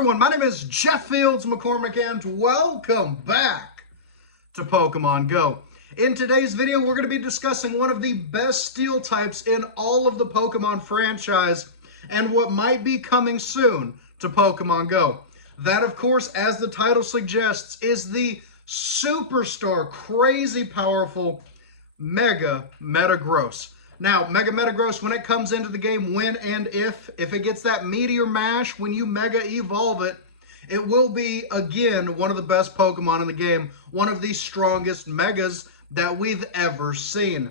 everyone, my name is Jeff Fields McCormick and welcome back to Pokemon Go. In today's video, we're going to be discussing one of the best steel types in all of the Pokemon franchise and what might be coming soon to Pokemon Go. That, of course, as the title suggests, is the superstar, crazy powerful Mega Metagross. Now, Mega Metagross, when it comes into the game, when and if it gets that Meteor Mash, when you Mega Evolve it, it will be, again, one of the best Pokemon in the game. One of the strongest Megas that we've ever seen.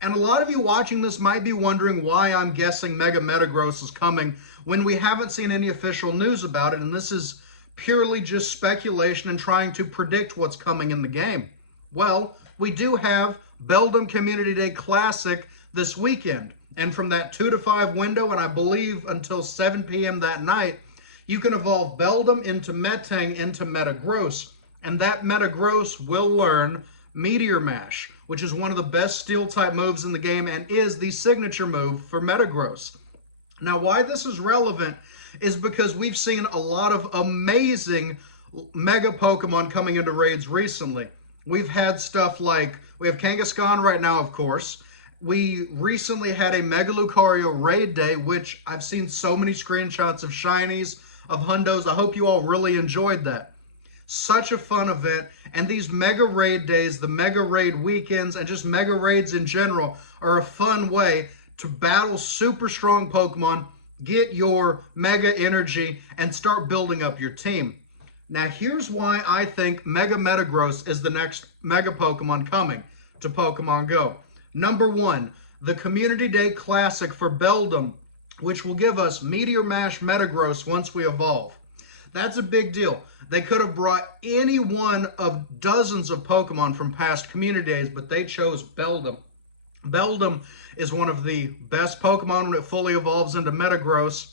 And a lot of you watching this might be wondering why I'm guessing Mega Metagross is coming when we haven't seen any official news about it. And this is purely just speculation and trying to predict what's coming in the game. Well, we do have Beldum Community Day Classic this weekend, and from that 2 to 5 window, and I believe until 7 p.m. that night, you can evolve Beldum into Metang into Metagross, and that Metagross will learn Meteor Mash, which is one of the best steel type moves in the game and is the signature move for Metagross. Now, why this is relevant is because we've seen a lot of amazing Mega Pokemon coming into raids recently. We've had stuff like, we have Kangaskhan right now, of course. We recently had a Mega Lucario raid day, which I've seen so many screenshots of shinies, of hundos. I hope you all really enjoyed that. Such a fun event. And these Mega Raid days, the Mega Raid weekends, and just Mega Raids in general are a fun way to battle super strong Pokemon, get your Mega energy, and start building up your team. Now, here's why I think Mega Metagross is the next Mega Pokemon coming to Pokemon Go. Number one, the Community Day Classic for Beldum, which will give us Meteor Mash Metagross once we evolve. That's a big deal. They could have brought any one of dozens of Pokemon from past Community Days, but they chose Beldum. Beldum is one of the best Pokemon when it fully evolves into Metagross.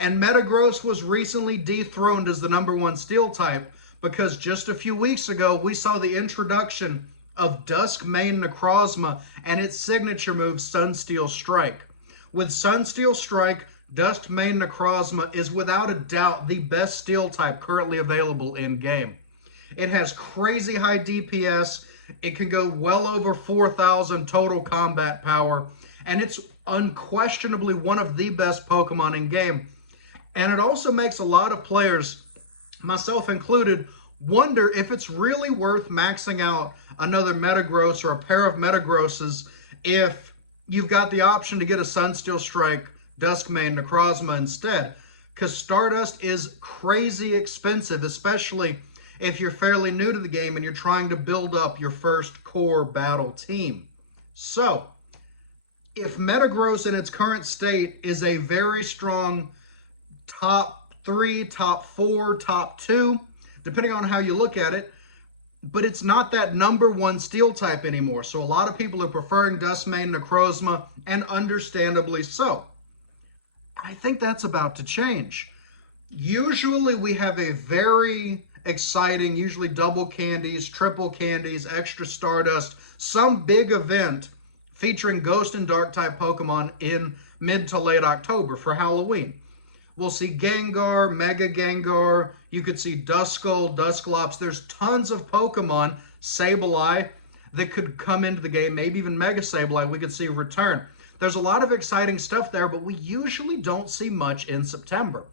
And Metagross was recently dethroned as the #1 Steel type because just a few weeks ago, we saw the introduction of Duskmane Necrozma and its signature move, Sunsteel Strike. With Sunsteel Strike, Duskmane Necrozma is without a doubt the best steel type currently available in-game. It has crazy high DPS, it can go well over 4,000 total combat power, and it's unquestionably one of the best Pokemon in-game. And it also makes a lot of players, myself included, wonder if it's really worth maxing out another Metagross or a pair of Metagrosses if you've got the option to get a Sunsteel Strike Duskmane Necrozma instead. Because Stardust is crazy expensive, especially if you're fairly new to the game and you're trying to build up your first core battle team. So, if Metagross in its current state is a very strong top 3, top 4, top 2, depending on how you look at it, but it's not that #1 steel type anymore. So a lot of people are preferring Duskmane Necrozma, and understandably so. I think that's about to change. Usually we have a very exciting, usually double candies, triple candies, extra Stardust, some big event featuring Ghost and Dark type Pokemon in mid to late October for Halloween. We'll see Gengar, Mega Gengar, you could see Duskull, Dusclops. There's tons of Pokemon, Sableye, that could come into the game, maybe even Mega Sableye we could see return. There's a lot of exciting stuff there, but we usually don't see much in September.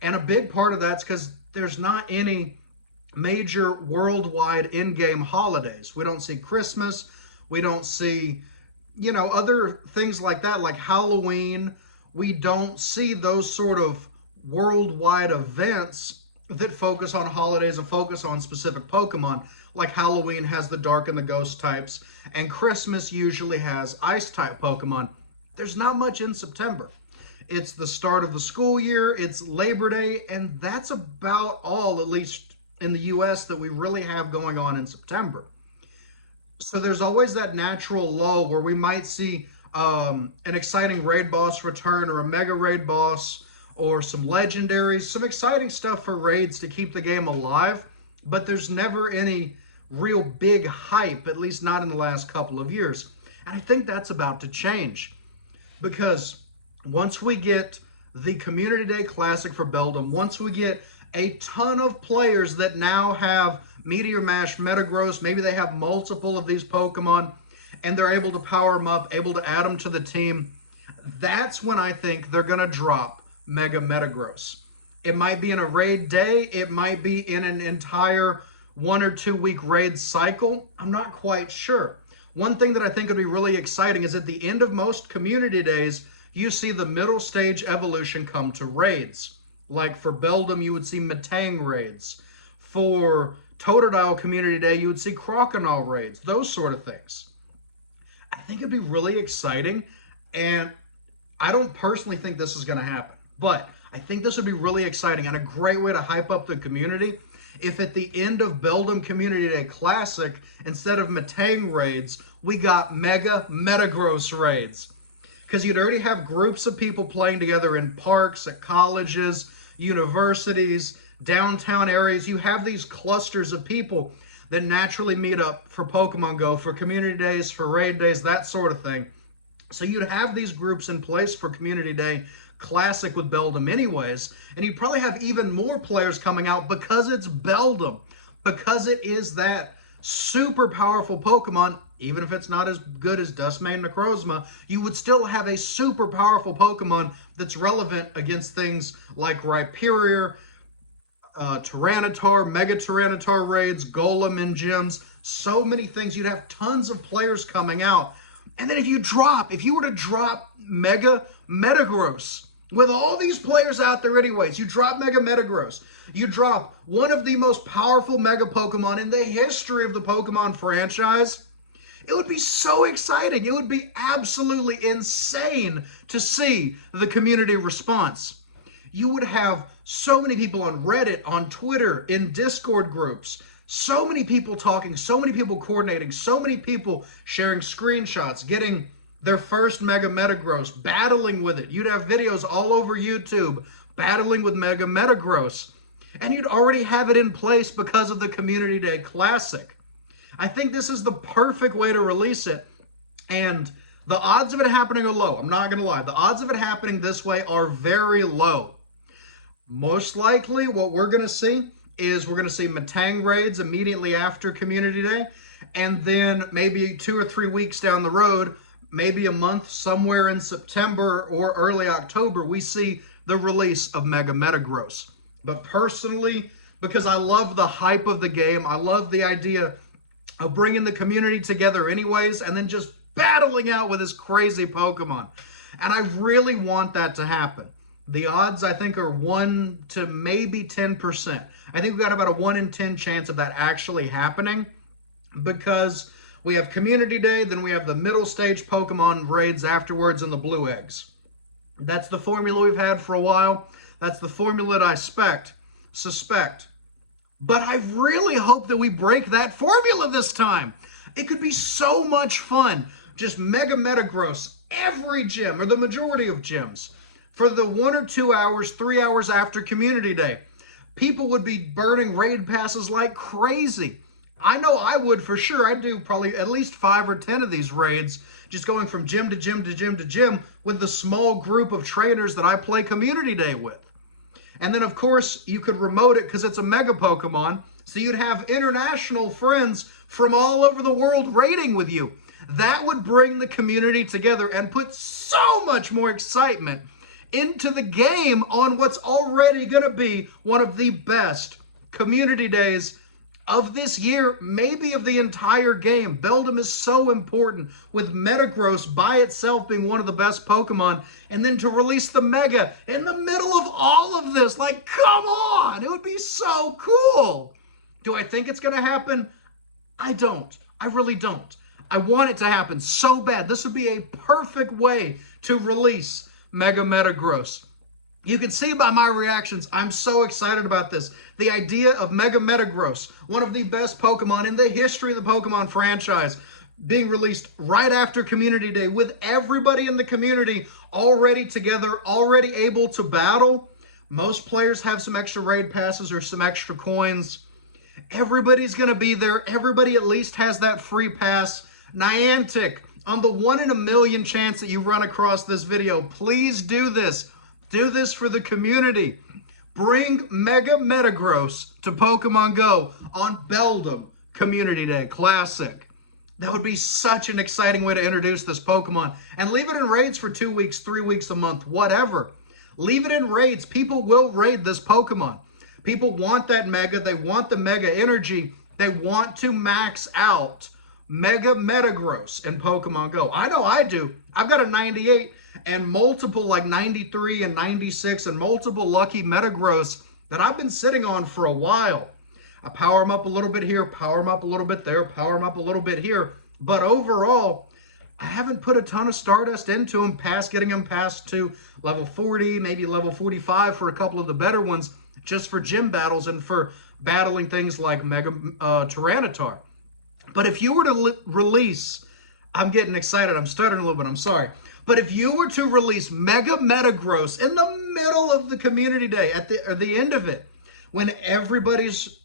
And a big part of that's because there's not any major worldwide in-game holidays. We don't see Christmas, we don't see, other things like that, like Halloween. We don't see those sort of worldwide events that focus on holidays and focus on specific Pokemon. Like Halloween has the Dark and the Ghost types, and Christmas usually has Ice type Pokemon. There's not much in September. It's the start of the school year, it's Labor Day, and that's about all, at least in the US, that we really have going on in September. So there's always that natural lull where we might see an exciting raid boss return, or a mega raid boss, or some legendaries, some exciting stuff for raids to keep the game alive, but there's never any real big hype, at least not in the last couple of years. And I think that's about to change, because once we get the Community Day Classic for Beldum, once we get a ton of players that now have Meteor Mash, Metagross. Maybe they have multiple of these Pokemon, and they're able to power them up, able to add them to the team. That's when I think they're going to drop Mega Metagross. It might be in a raid day. It might be in an entire 1 or 2 week raid cycle. I'm not quite sure. One thing that I think would be really exciting is at the end of most community days, you see the middle stage evolution come to raids. Like for Beldum, you would see Metang raids. For Totodile Community Day, you would see Croconaw raids. Those sort of things. I think it'd be really exciting, and I don't personally think this is going to happen, but I think this would be really exciting and a great way to hype up the community if at the end of Beldum Community Day Classic, instead of Metang raids, we got Mega Metagross raids. Because you'd already have groups of people playing together in parks, at colleges, universities, downtown areas. You have these clusters of people that naturally meet up for Pokemon Go, for community days, for raid days, that sort of thing. So you'd have these groups in place for Community Day Classic with Beldum anyways, and you'd probably have even more players coming out because it's Beldum, because it is that super powerful Pokemon. Even if it's not as good as Duskmane Necrozma, you would still have a super powerful Pokemon that's relevant against things like Rhyperior, Tyranitar, Mega Tyranitar raids, Golem in gyms, so many things. You'd have tons of players coming out. And then if you were to drop Mega Metagross, with all these players out there anyways, you drop Mega Metagross, you drop one of the most powerful Mega Pokemon in the history of the Pokemon franchise, it would be so exciting. It would be absolutely insane to see the community response. You would have so many people on Reddit, on Twitter, in Discord groups, so many people talking, so many people coordinating, so many people sharing screenshots, getting their first Mega Metagross, battling with it. You'd have videos all over YouTube battling with Mega Metagross. And you'd already have it in place because of the Community Day Classic. I think this is the perfect way to release it. And the odds of it happening are low. I'm not going to lie. The odds of it happening this way are very low. Most likely what we're going to see is we're going to see Metang raids immediately after Community Day. And then maybe 2 or 3 weeks down the road, maybe a month, somewhere in September or early October, we see the release of Mega Metagross. But personally, because I love the hype of the game, I love the idea of bringing the community together anyways, and then just battling out with this crazy Pokemon. And I really want that to happen. The odds, I think, are 1 to maybe 10%. I think we've got about a 1 in 10 chance of that actually happening, because we have Community Day, then we have the middle stage Pokemon raids afterwards and the blue eggs. That's the formula we've had for a while. That's the formula that I suspect. But I really hope that we break that formula this time. It could be so much fun. Just Mega Metagross every gym, or the majority of gyms, for the 1 or 2 hours, 3 hours after Community Day. People would be burning raid passes like crazy. I know I would for sure. I'd do probably at least 5 or 10 of these raids, just going from gym to gym to gym to gym with the small group of trainers that I play Community Day with. And then, of course, you could remote it because it's a Mega Pokemon, so you'd have international friends from all over the world raiding with you. That would bring the community together and put so much more excitement into the game on what's already going to be one of the best community days of this year, maybe of the entire game. Beldum is so important, with Metagross by itself being one of the best Pokemon, and then to release the Mega in the middle of all of this, like, come on, it would be so cool. Do I think it's going to happen? I don't. I really don't. I want it to happen so bad. This would be a perfect way to release Mega Metagross. You can see by my reactions, I'm so excited about this. The idea of Mega Metagross, one of the best Pokemon in the history of the Pokemon franchise, being released right after Community Day with everybody in the community already together, already able to battle. Most players have some extra raid passes or some extra coins. Everybody's going to be there. Everybody at least has that free pass. Niantic, on the 1 in a million chance that you run across this video, please do this. Do this for the community. bring Mega Metagross to Pokemon Go on Beldum Community Day Classic. That would be such an exciting way to introduce this Pokemon. And leave it in raids for 2 weeks, 3 weeks, a month, whatever. Leave it in raids. People will raid this Pokemon. People want that Mega. They want the Mega energy. They want to max out Mega Metagross in Pokemon Go. I know I do. I've got a 98 and multiple like 93 and 96 and multiple lucky Metagross that I've been sitting on for a while. I power them up a little bit here, power them up a little bit there, power them up a little bit here. But overall, I haven't put a ton of Stardust into them, getting them past to level 40, maybe level 45 for a couple of the better ones, just for gym battles and for battling things like Mega Tyranitar. But if you were to release, I'm getting excited, I'm stuttering a little bit, I'm sorry. But if you were to release Mega Metagross in the middle of the community day, at the end of it, when everybody's,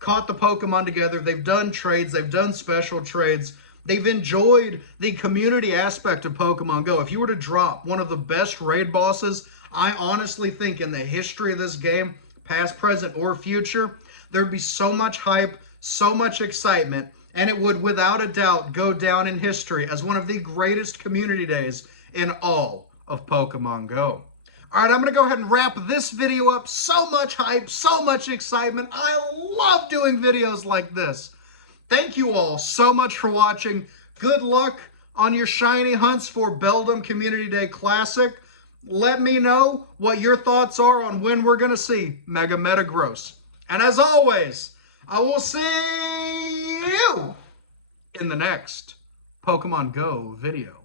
caught the Pokemon together, they've done trades, they've done special trades, they've enjoyed the community aspect of Pokemon Go. If you were to drop one of the best raid bosses, I honestly think in the history of this game, past, present, or future, there'd be so much hype, so much excitement, and it would without a doubt go down in history as one of the greatest community days in all of Pokemon Go. All right, I'm going to go ahead and wrap this video up. So much hype, so much excitement. I love doing videos like this. Thank you all so much for watching. Good luck on your shiny hunts for Beldum Community Day Classic. Let me know what your thoughts are on when we're going to see Mega Metagross. And as always, I will see you in the next Pokemon Go video.